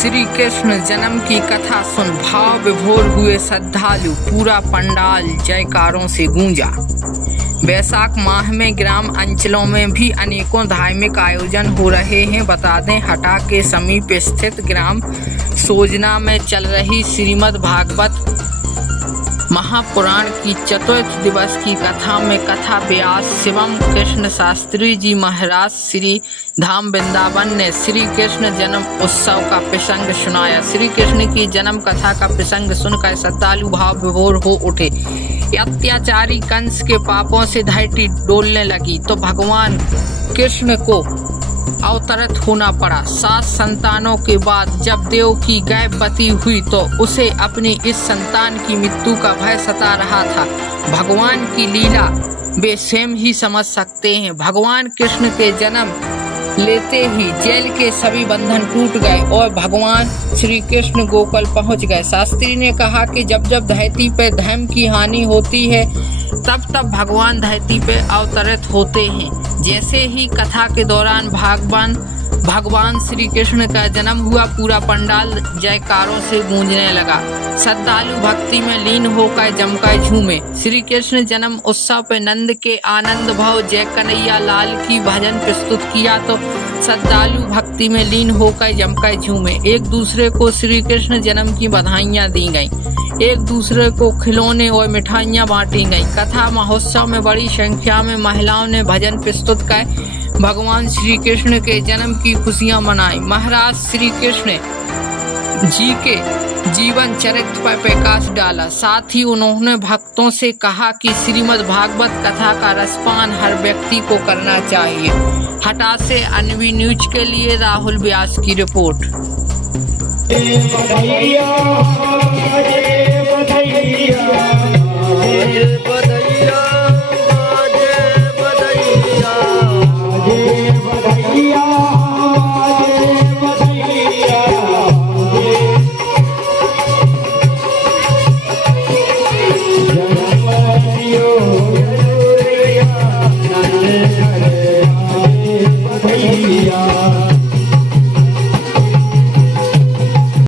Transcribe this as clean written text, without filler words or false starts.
श्री कृष्ण जन्म की कथा सुन भाव विभोर हुए श्रद्धालु, पूरा पंडाल जयकारों से गूंजा। वैशाख माह में ग्राम अंचलों में भी अनेकों धार्मिक आयोजन हो रहे हैं। बता दें, हटा के समीप स्थित ग्राम सोजना में चल रही श्रीमद् भागवत महापुराण की चतुर्थ दिवस की कथा में कथा व्यास शिवम कृष्ण शास्त्री जी महाराज श्री धाम वृंदावन ने श्री कृष्ण जन्म उत्सव का प्रसंग सुनाया। श्री कृष्ण की जन्म कथा का प्रसंग सुनकर श्रद्धालु भाव विभोर हो उठे। अत्याचारी कंस के पापों से धरती डोलने लगी तो भगवान कृष्ण को अवतरित होना पड़ा। 7 संतानों के बाद जब देव की गर्भवती हुई तो उसे अपनी इस संतान की मृत्यु का भय सता रहा था। भगवान की लीला वे स्वयं ही समझ सकते हैं। भगवान कृष्ण के जन्म लेते ही जेल के सभी बंधन टूट गए और भगवान श्री कृष्ण गोकुल पहुंच गए। शास्त्री ने कहा कि जब जब धरती पर धर्म की हानि होती है तब तब भगवान धरती पर अवतरित होते हैं। जैसे ही कथा के दौरान भगवान श्री कृष्ण का जन्म हुआ, पूरा पंडाल जयकारों से गूंजने लगा। श्रद्धालु भक्ति में लीन होकर जमकर झूमे। श्री कृष्ण जन्म उत्सव पर नंद के आनंद भाव जय कन्हैया लाल की भजन प्रस्तुत किया तो श्रद्धालु भक्ति में लीन होकर जमकर झूमे। एक दूसरे को श्री कृष्ण जन्म की बधाइयाँ दी गईं। एक दूसरे को खिलौने और मिठाइयाँ बांटी गईं। कथा महोत्सव में बड़ी संख्या में महिलाओं ने भजन प्रस्तुत कर भगवान श्री कृष्ण के जन्म की खुशियां मनाई। महाराज श्री कृष्ण जी के जीवन चरित्र पर प्रकाश डाला। साथ ही उन्होंने भक्तों से कहा कि श्रीमद् भागवत कथा का रसपान हर व्यक्ति को करना चाहिए। हटा से अनवी न्यूज के लिए राहुल व्यास की रिपोर्ट। बधाइयाँ